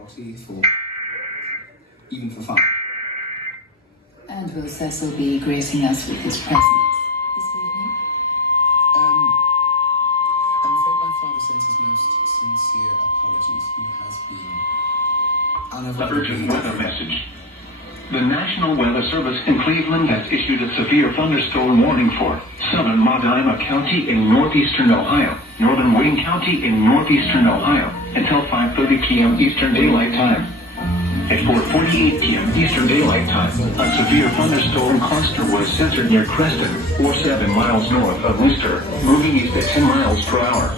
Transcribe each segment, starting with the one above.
Lottie for even for fun. And will Cecil be gracing us with his presence this evening? I'm afraid my father sends his most sincere apologies. He has been Urgent weather message. The National Weather Service in Cleveland has issued a severe thunderstorm warning for southern Medina County in northeastern Ohio, northern Wayne County in northeastern Ohio, until 5:30 p.m. Eastern Daylight Time. At 4:48 p.m. Eastern Daylight Time, a severe thunderstorm cluster was centered near Creston, or 7 miles north of Worcester, moving east at 10 miles per hour.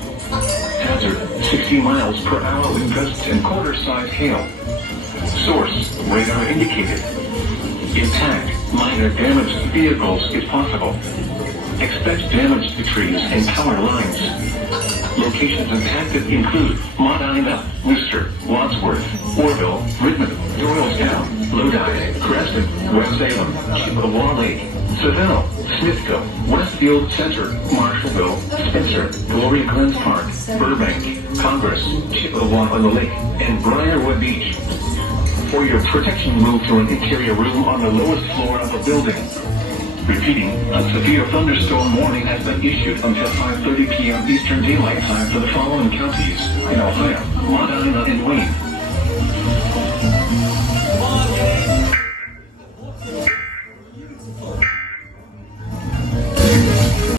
Hazard, 60 miles per hour with gusts and quarter-size hail. Source, radar indicated. Intact, minor damage to vehicles if possible. Expect damage to trees and power lines. Locations impacted include Medina, Worcester, Wadsworth, Orville, Richmond, Doylestown, Lodi, Creston, West Salem, Chippewa Lake, Seville, Smithville, Westfield Center, Marshallville, Spencer, Glory Glen Park, Burbank, Congress, Chippewa on the Lake, and Briarwood Beach. For your protection, move to an interior room on the lowest floor of the building. Repeating, a severe thunderstorm warning has been issued until 5:30 p.m. Eastern Daylight Time for the following counties in Ohio, Medina, and Wayne.